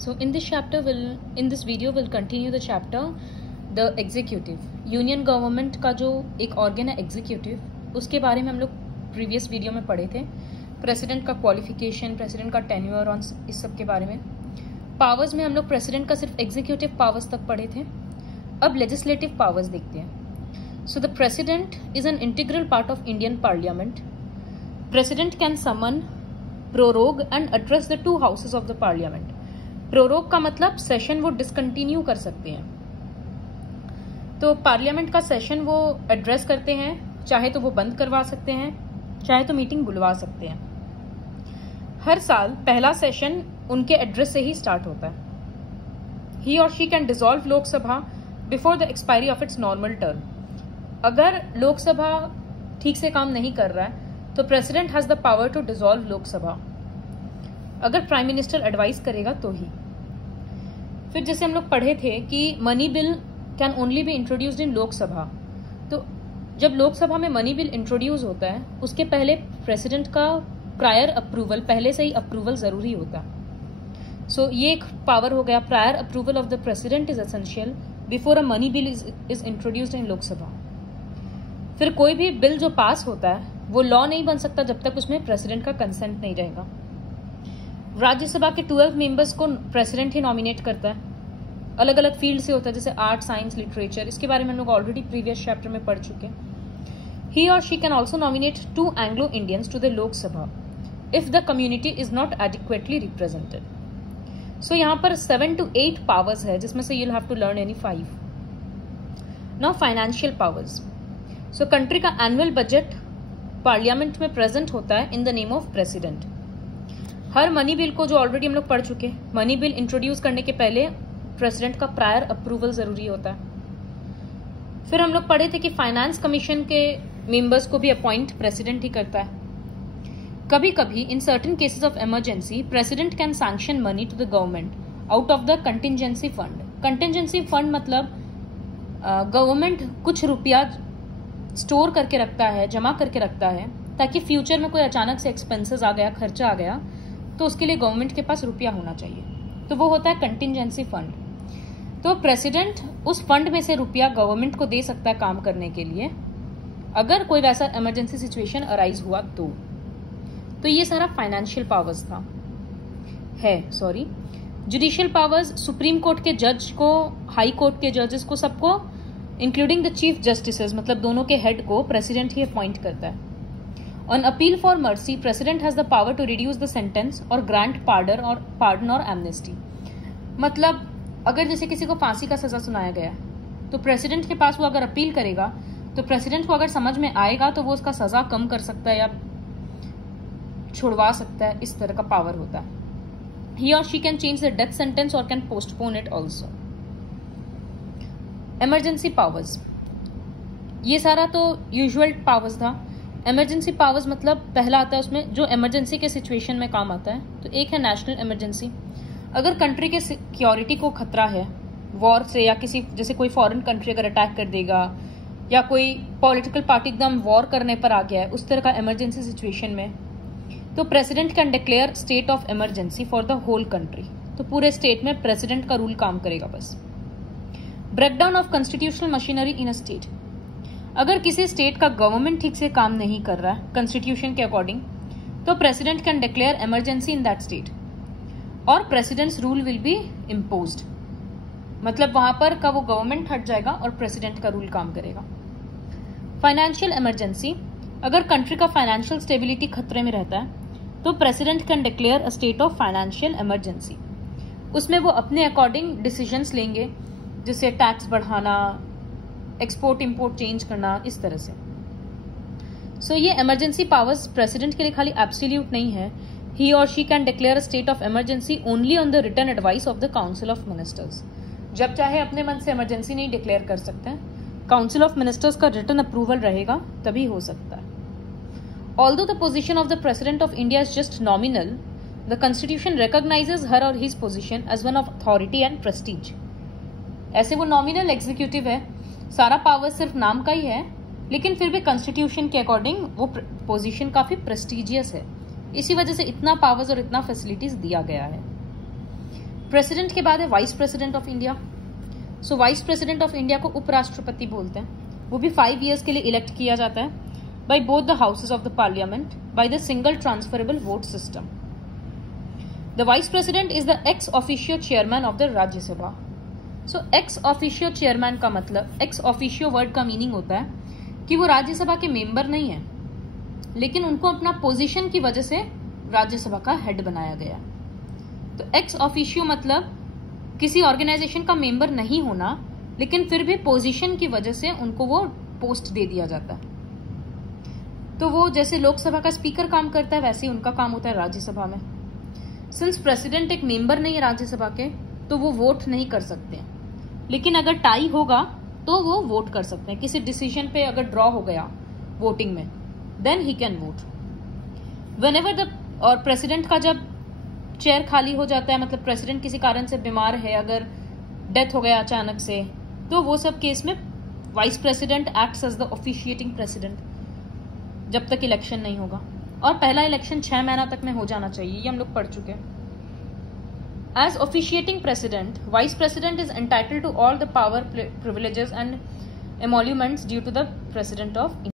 So in this video we'll continue the chapter the executive. Union government का जो एक organ है executive, उसके बारे में हम लोग प्रीवियस वीडियो में पढ़े थे। प्रेसिडेंट का क्वालिफिकेशन, प्रेसिडेंट का टेन्योर ऑन इस सब के बारे में। पावर्स में हम लोग प्रेसिडेंट का सिर्फ एग्जीक्यूटिव पावर्स तक पढ़े थे। अब लेजिस्लेटिव पावर्स देखते हैं। So the president is an integral part of Indian parliament. President can summon, prorogue and address the two houses of the parliament. Prorogue का मतलब सेशन वो डिसकंटिन्यू कर सकते हैं। तो पार्लियामेंट का सेशन वो एड्रेस करते हैं, चाहे तो वो बंद करवा सकते हैं, चाहे तो मीटिंग बुलवा सकते हैं। हर साल पहला सेशन उनके एड्रेस से ही स्टार्ट होता है। ही और she can dissolve Lok Sabha before the expiry of its normal term. अगर लोकसभा ठीक से काम नहीं कर रहा है तो president has the power to dissolve Lok Sabha, अगर प्राइम मिनिस्टर एडवाइस करेगा तो ही। फिर जैसे हम लोग पढ़े थे कि money bill can only be introduced in Lok Sabha. तो जब लोकसभा में मनी बिल इंट्रोड्यूस होता है उसके पहले प्रेसिडेंट का प्रायर अप्रूवल, पहले से ही अप्रूवल जरूरी होता है। सो ये एक पावर हो गया, prior approval of the president is essential before a money bill is introduced in Lok Sabha. फिर कोई भी बिल जो पास होता है वो लॉ नहीं बन सकता जब तक उसमें प्रेसिडेंट का कंसेंट नहीं रहेगा। राज्यसभा के 12 मेंबर्स को प्रेसिडेंट ही नॉमिनेट करता है। अलग अलग फील्ड से होता है, जैसे आर्ट, साइंस, लिटरेचर। इसके बारे में हम लोग ऑलरेडी प्रीवियस चैप्टर में पढ़ चुके हैं। ही और she can also nominate 2 Anglo Indians to the Lok Sabha if the community is not adequately represented. So यहाँ पर 7 to 8 पावर्स है, जिसमें से you'll have to learn any 5। Now financial powers. So country का एनुअल बजट पार्लियामेंट में present होता है in the name of president. हर मनी बिल को, जो ऑलरेडी हम लोग पढ़ चुके हैं, मनी बिल इंट्रोड्यूस करने के पहले प्रेसिडेंट का प्रायर अप्रूवल जरूरी होता है। फिर हम लोग पढ़े थे कि फाइनेंस कमीशन के मेंबर्स को भी अपॉइंट प्रेसिडेंट ही करता है। कभी कभी in certain cases of emergency president can sanction money to the government out of the contingency fund. Contingency fund मतलब गवर्नमेंट कुछ रुपया स्टोर करके रखता है, जमा करके रखता है, ताकि फ्यूचर में कोई अचानक से एक्सपेंसेस आ गया, खर्चा आ गया, तो उसके लिए गवर्नमेंट के पास रुपया होना चाहिए। तो वो होता है कंटिजेंसी फंड। तो प्रेसिडेंट उस फंड में से रुपया गवर्नमेंट को दे सकता है काम करने के लिए, अगर कोई वैसा इमरजेंसी सिचुएशन अराइज हुआ तो ये सारा फाइनेंशियल पावर्स था जुडिशियल पावर्स, सुप्रीम कोर्ट के जज को, हाई कोर्ट के जजेस को, सबको इंक्लूडिंग द चीफ जस्टिसेस, मतलब दोनों के हेड को प्रेसिडेंट ही अपॉइंट करता है। On appeal for mercy president has the power to reduce the sentence और ग्रांट पार्डन और एमनेस्टी। मतलब अगर जैसे किसी को फांसी का सजा सुनाया गया तो प्रेसिडेंट के पास वो अगर अपील करेगा तो प्रेसिडेंट को अगर समझ में आएगा तो वो उसका सजा कम कर सकता है या छुड़वा सकता है, इस तरह का पावर होता है। ही और she can change the death sentence और can postpone it also. Emergency powers, ये सारा तो यूजुअल पावर्स था। इमरजेंसी पावर्स मतलब पहला आता है उसमें जो इमरजेंसी के सिचुएशन में काम आता है। तो एक है नेशनल इमरजेंसी। अगर कंट्री के सिक्योरिटी को खतरा है वॉर से, या किसी जैसे कोई फॉरेन कंट्री अगर अटैक कर देगा, या कोई पॉलिटिकल पार्टी एकदम वॉर करने पर आ गया है, उस तरह का इमरजेंसी सिचुएशन में, तो president can declare state of emergency for the whole country. तो पूरे स्टेट में प्रेसिडेंट का रूल काम करेगा बस। Breakdown of constitutional machinery in a state. अगर किसी स्टेट का गवर्नमेंट ठीक से काम नहीं कर रहा है कॉन्स्टिट्यूशन के अकॉर्डिंग, तो president can declare emergency in that state और president's rule will be imposed. मतलब वहां पर का वो गवर्नमेंट हट जाएगा और प्रेसिडेंट का रूल काम करेगा। फाइनेंशियल इमरजेंसी, अगर कंट्री का फाइनेंशियल स्टेबिलिटी खतरे में रहता है तो president can declare a state of financial emergency. उसमें वो अपने अकॉर्डिंग डिसीजंस लेंगे, जैसे टैक्स बढ़ाना, एक्सपोर्ट इंपोर्ट चेंज करना, इस तरह से। सो ये इमरजेंसी पावर्स प्रेसिडेंट के लिए खाली एब्सोल्यूट नहीं है। ही और she can declare a state of emergency only on the written advice of the council of ministers. जब चाहे अपने मन से इमरजेंसी नहीं डिक्लेयर कर सकते हैं, काउंसिल ऑफ मिनिस्टर्स का रिटन अप्रूवल रहेगा तभी हो सकता है। Although the position of the president of India is just nominal, the constitution recognises her और his position as one of authority and prestige. ऐसे वो नॉमिनल एग्जीक्यूटिव है, सारा पावर सिर्फ नाम का ही है, लेकिन फिर भी कॉन्स्टिट्यूशन के अकॉर्डिंग वो पोजीशन काफी प्रेस्टिजियस है। इसी वजह से इतना पावर्स और इतना फैसिलिटीज दिया गया है। प्रेसिडेंट के बाद है vice president of India. So vice president of India को उपराष्ट्रपति बोलते हैं। वो भी 5 ईयर्स के लिए इलेक्ट किया जाता है by both the houses of the parliament by the single transferable vote system. The vice president is the ex officio chairman of the Rajya Sabha. So ex officio chairman का मतलब, एक्स ऑफिशियो वर्ड का meaning होता है कि वो राज्यसभा के member नहीं है, लेकिन उनको अपना पोजीशन की वजह से राज्यसभा का हेड बनाया गया। तो एक्स ऑफिशियो मतलब किसी ऑर्गेनाइजेशन का मेंबर नहीं होना, लेकिन फिर भी पोजीशन की वजह से उनको वो पोस्ट दे दिया जाता है। तो वो जैसे लोकसभा का स्पीकर काम करता है, वैसे ही उनका काम होता है राज्यसभा में। सिंस प्रेसिडेंट एक मेंबर नहीं है राज्यसभा के, तो वो वोट नहीं कर सकते हैं, लेकिन अगर टाई होगा तो वो वोट कर सकते हैं। किसी डिसीजन पे अगर ड्रॉ हो गया वोटिंग में, then he can vote. Whenever the, और प्रेसिडेंट का जब चेयर खाली हो जाता है, मतलब प्रेसिडेंट किसी कारण से बीमार है, अगर डेथ हो गया अचानक से, तो वो सब केस में vice president acts as the officiating president जब तक इलेक्शन नहीं होगा। और पहला इलेक्शन 6 महीना तक में हो जाना चाहिए, ये हम लोग पढ़ चुके हैं। As officiating president, vice president is entitled to all the power, privileges and emoluments due to the president of India.